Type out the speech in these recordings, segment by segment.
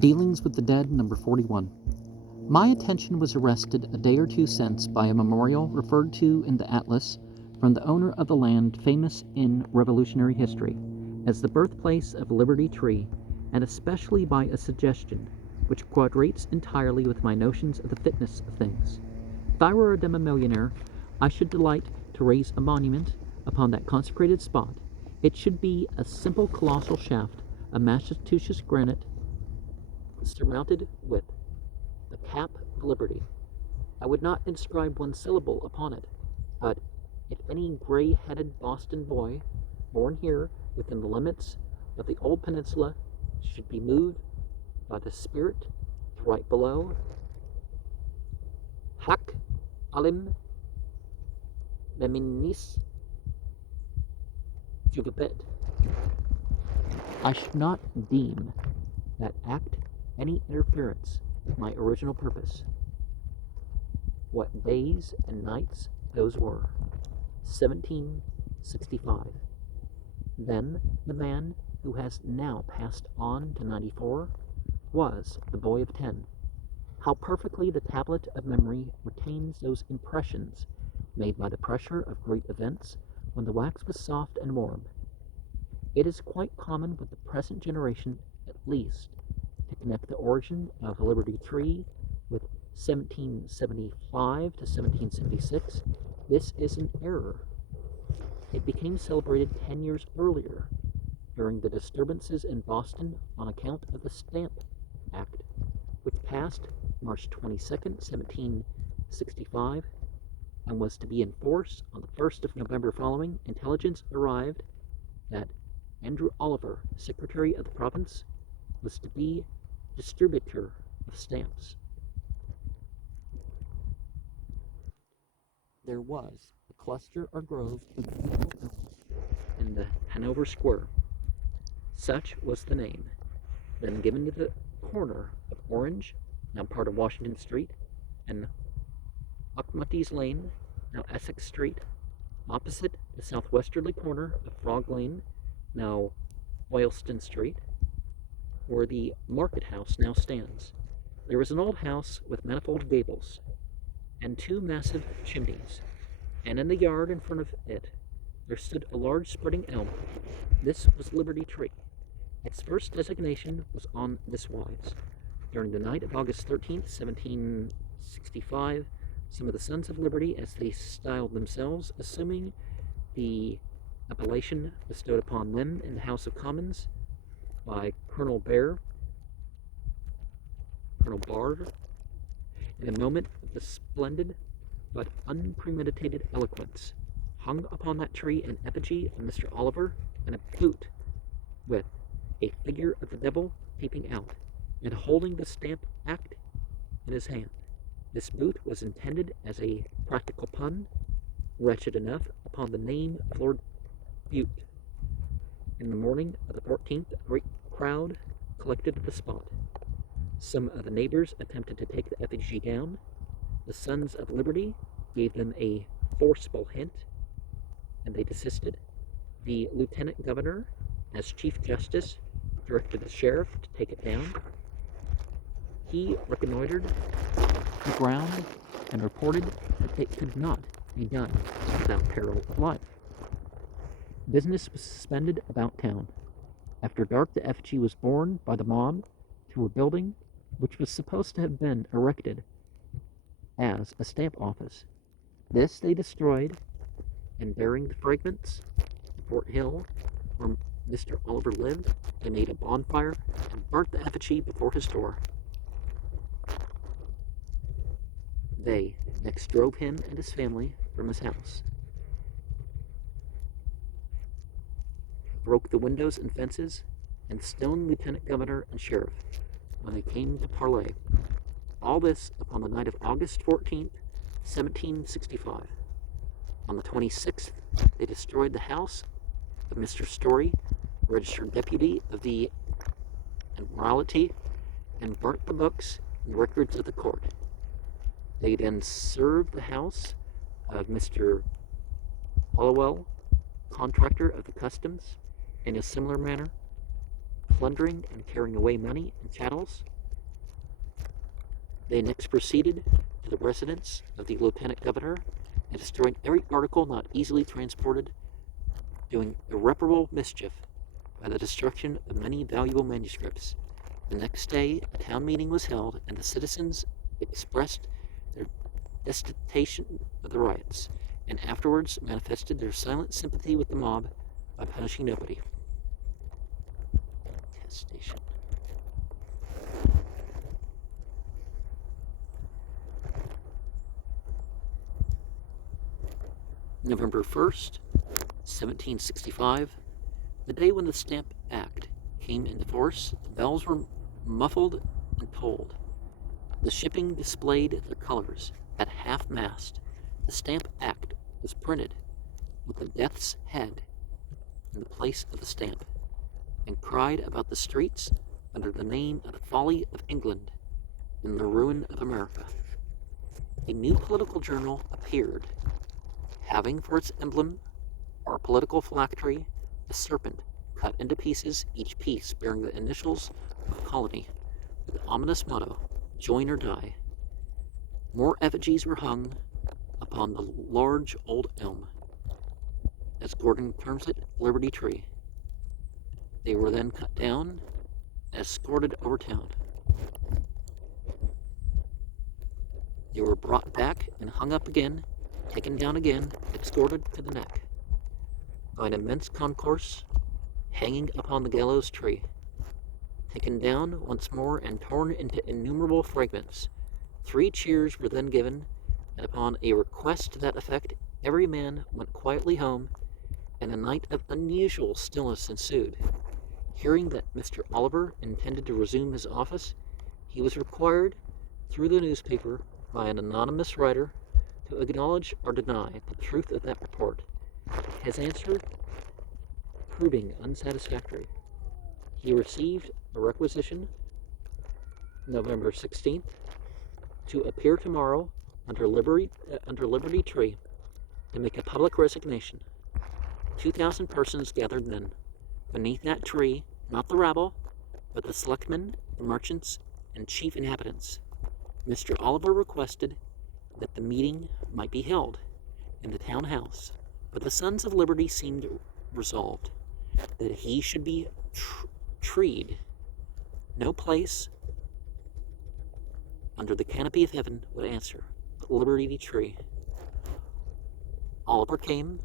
Dealings with the Dead, number 41. My attention was arrested a day or two since by a memorial referred to in the Atlas from the owner of the land famous in Revolutionary history as the birthplace of Liberty Tree, and especially by a suggestion which quadrates entirely with my notions of the fitness of things. If I were a demomillionaire, I should delight to raise a monument upon that consecrated spot. It should be a simple colossal shaft of Massachusetts granite surmounted with the cap of liberty. I would not inscribe one syllable upon it, but if any gray-headed Boston boy, born here within the limits of the old peninsula, should be moved by the spirit to write below, Hac alim meminis juvabit, I should not deem that act any interference with my original purpose. What days and nights those were. 1765. Then the man who has now passed on to 94 was the boy of 10. How perfectly the tablet of memory retains those impressions made by the pressure of great events when the wax was soft and warm. It is quite common with the present generation, at least, to connect the origin of Liberty Tree with 1775 to 1776. This is an error. It became celebrated 10 years earlier during the disturbances in Boston on account of the Stamp Act, which passed March 22nd, 1765, and was to be in force on the 1st of November following. Intelligence arrived that Andrew Oliver, Secretary of the Province, was to be distributor of stamps. There was a cluster or grove of beautiful elms in the Hanover Square. Such was the name then given to the corner of Orange, now part of Washington Street, and Auchmuty's Lane, now Essex Street, opposite the southwesterly corner of Frog Lane, now Boylston Street, where the market house now stands. There was an old house with manifold gables and two massive chimneys, and in the yard in front of it there stood a large spreading elm. This was Liberty Tree. Its first designation was on this wise. During the night of August 13th, 1765, some of the Sons of Liberty, as they styled themselves, assuming the appellation bestowed upon them in the House of Commons by Colonel Barr, in a moment of the splendid but unpremeditated eloquence, hung upon that tree an effigy of Mr. Oliver and a boot with a figure of the devil peeping out, and holding the Stamp Act in his hand. This boot was intended as a practical pun, wretched enough, upon the name of Lord Bute. In the morning of the 14th, a great crowd collected at the spot. Some of the neighbors attempted to take the effigy down. The Sons of Liberty gave them a forcible hint, and they desisted. The Lieutenant Governor, as Chief Justice, directed the sheriff to take it down. He reconnoitered the ground and reported that it could not be done without peril of life. Business was suspended about town. After dark, the effigy was borne by the mob to a building which was supposed to have been erected as a stamp office. This they destroyed, and bearing the fragments to Fort Hill, where Mr. Oliver lived, they made a bonfire and burnt the effigy before his door. They next drove him and his family from his house, broke the windows and fences, and stoned Lieutenant Governor and Sheriff when they came to parley. All this upon the night of August 14th, 1765. On the 26th, they destroyed the house of Mr. Story, registered deputy of the Admiralty, and burnt the books and records of the court. They then served the house of Mr. Hollowell, contractor of the customs, in a similar manner. plundering and carrying away money and chattels. They next proceeded to the residence of the lieutenant governor and destroyed every article not easily transported, doing irreparable mischief by the destruction of many valuable manuscripts. The next day, a town meeting was held, and the citizens expressed their detestation of the riots, and afterwards manifested their silent sympathy with the mob by punishing nobody. Detestation. November 1st, 1765, the day when the Stamp Act came into force, the bells were muffled and tolled. The shipping displayed their colors at half-mast. The Stamp Act was printed with the death's head in the place of the stamp, and cried about the streets under the name of the folly of England and the ruin of America. A new political journal appeared, having for its emblem or political phylactery a serpent cut into pieces, each piece bearing the initials of a colony, with the ominous motto, "Join or die." More effigies were hung upon the large old elm, as Gordon terms it, Liberty Tree. They were then cut down and escorted over town. They were brought back and hung up again, taken down again, escorted to the neck, by an immense concourse hanging upon the gallows tree, taken down once more and torn into innumerable fragments. 3 cheers were then given, and upon a request to that effect, every man went quietly home, and a night of unusual stillness ensued. Hearing that Mr. Oliver intended to resume his office, he was required, through the newspaper, by an anonymous writer, to acknowledge or deny the truth of that report, his answer proving unsatisfactory. He received a requisition, November 16th, to appear tomorrow under Liberty Tree to make a public resignation. 2,000 persons gathered then. Beneath that tree, not the rabble, but the selectmen, the merchants, and chief inhabitants. Mr. Oliver requested that the meeting might be held in the town house, but the Sons of Liberty seemed resolved that he should be treed. No place under the canopy of heaven would answer but Liberty Tree. Oliver came,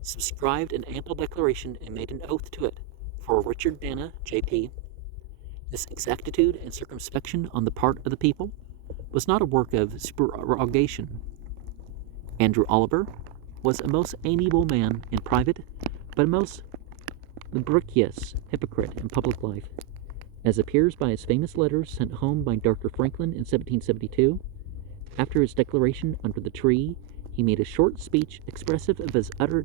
subscribed an ample declaration, and made an oath to it for Richard Dana, J.P. This exactitude and circumspection on the part of the people was not a work of supererogation. Andrew Oliver was a most amiable man in private, but a most lubricous hypocrite in public life, as appears by his famous letters sent home by Dr. Franklin in 1772. After his declaration under the tree, he made a short speech expressive of his utter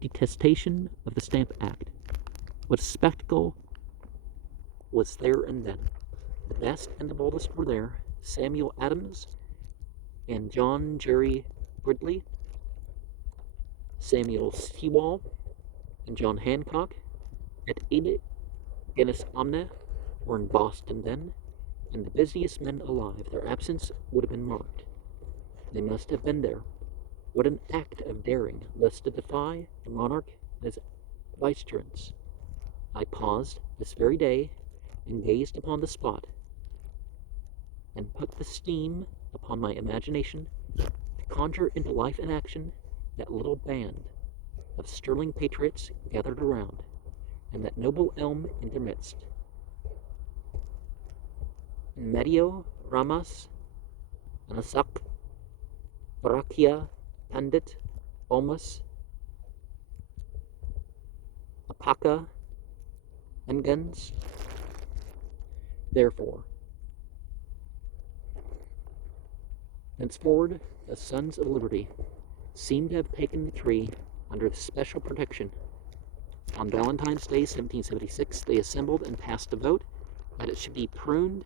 detestation of the Stamp Act. What a spectacle was there and then! The best and the boldest were there: Samuel Adams and John Jerry Gridley, Samuel Sewall and John Hancock, et ide genus omne, were in Boston then, and the busiest men alive. Their absence would have been marked. They must have been there. What an act of daring, thus to defy the monarch and his vicegerents! I paused this very day and gazed upon the spot, and put the steam upon my imagination to conjure into life and action that little band of sterling patriots gathered around, and that noble elm in their midst. In medio ramas anasak brachia pandit omus apaca engens. Therefore, henceforward, the Sons of Liberty seem to have taken the tree under special protection. On Valentine's Day, 1776, they assembled and passed a vote that it should be pruned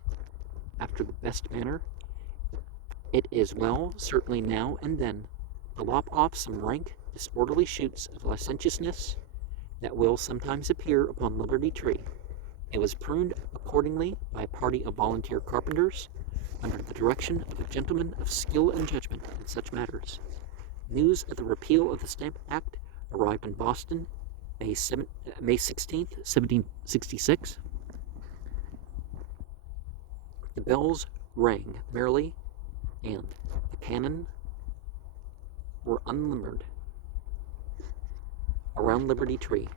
after the best manner. It is well, certainly now and then, to lop off some rank, disorderly shoots of licentiousness, that will sometimes appear upon Liberty Tree. It was pruned accordingly by a party of volunteer carpenters under the direction of a gentleman of skill and judgment in such matters. News of the repeal of the Stamp Act arrived in Boston May 16th, 1766. The bells rang merrily, and the cannon were unlimbered around Liberty Tree,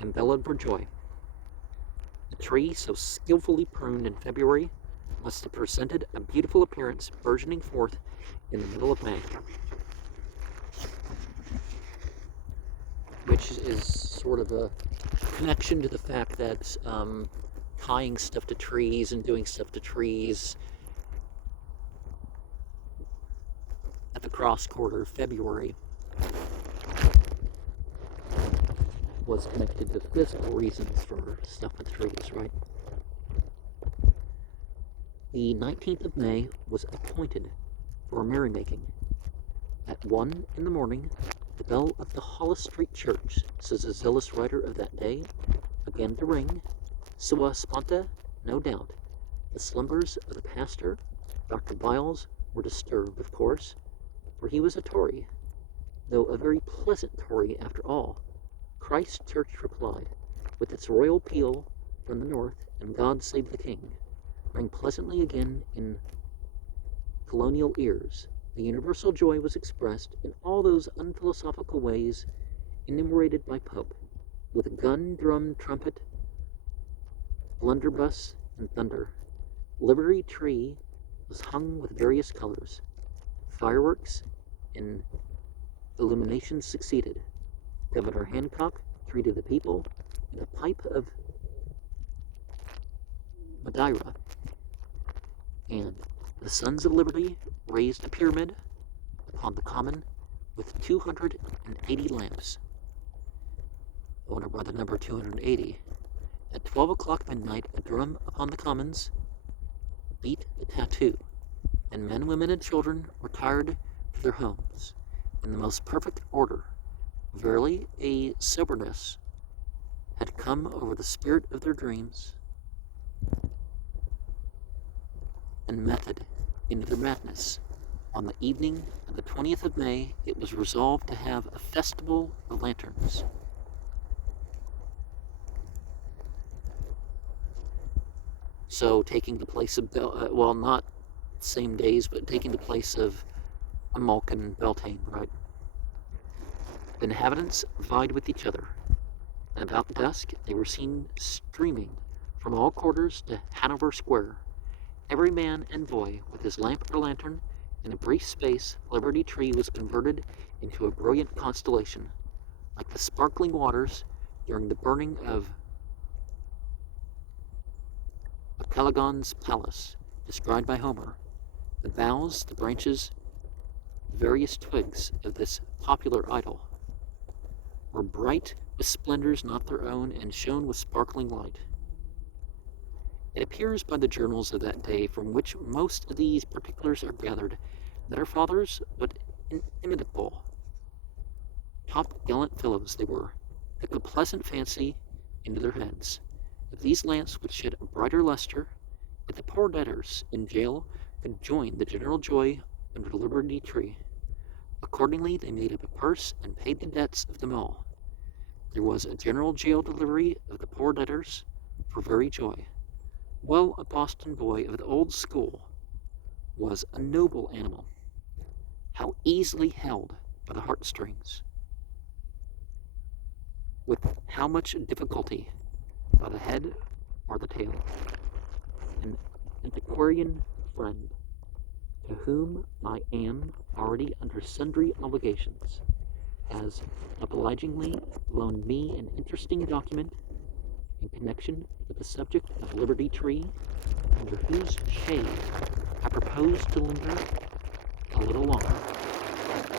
and bellowed for joy. The tree, so skillfully pruned in February, must have presented a beautiful appearance burgeoning forth in the middle of May, which is sort of a connection to the fact that tying stuff to trees and doing stuff to trees at the cross quarter of February was connected to physical reasons for stuff with trees, right? The 19th of May was appointed for a merrymaking. At 1 in the morning, the bell of the Hollis Street Church, says a zealous writer of that day, began to ring, sua sponte, no doubt. The slumbers of the pastor, Dr. Biles, were disturbed, of course, for he was a Tory, though a very pleasant Tory after all. Christ Church replied, with its royal peal from the north, and God save the King, rang pleasantly again in colonial ears. The universal joy was expressed in all those unphilosophical ways enumerated by Pope, with gun, drum, trumpet, blunderbuss, and thunder. Liberty Tree was hung with various colors. Fireworks and illuminations succeeded. Governor Hancock treated the people with a pipe of Madeira, and the Sons of Liberty raised a pyramid upon the common with 280 lamps. I wonder why the number 280. At 12 o'clock midnight, a drum upon the commons beat the tattoo, and men, women, and children retired to their homes in the most perfect order. Verily, a soberness had come over the spirit of their dreams, and method into their madness. On the evening of the 20th of May, it was resolved to have a festival of lanterns. So, taking the place of, not same days, but taking the place of a Malkin and Beltane, right? The inhabitants vied with each other, and about dusk they were seen streaming from all quarters to Hanover Square. Every man and boy with his lamp or lantern. In a brief space, Liberty Tree was converted into a brilliant constellation, like the sparkling waters during the burning of Caligon's palace, described by Homer. The boughs, the branches, the various twigs of this popular idol were bright with splendors not their own, and shone with sparkling light. It appears by the journals of that day, from which most of these particulars are gathered, that our fathers, but inimitable, top gallant fellows they were, took a pleasant fancy into their heads. If these lamps would shed a brighter luster, if the poor debtors in jail could join the general joy under the Liberty Tree. Accordingly, they made up a purse and paid the debts of them all. There was a general jail delivery of the poor debtors for very joy. Well, a Boston boy of the old school was a noble animal, how easily held by the heartstrings, with how much difficulty by the head or the tail. An antiquarian friend, to whom I am already under sundry obligations, has obligingly loaned me an interesting document in connection with the subject of Liberty Tree, under whose shade I propose to linger a little longer.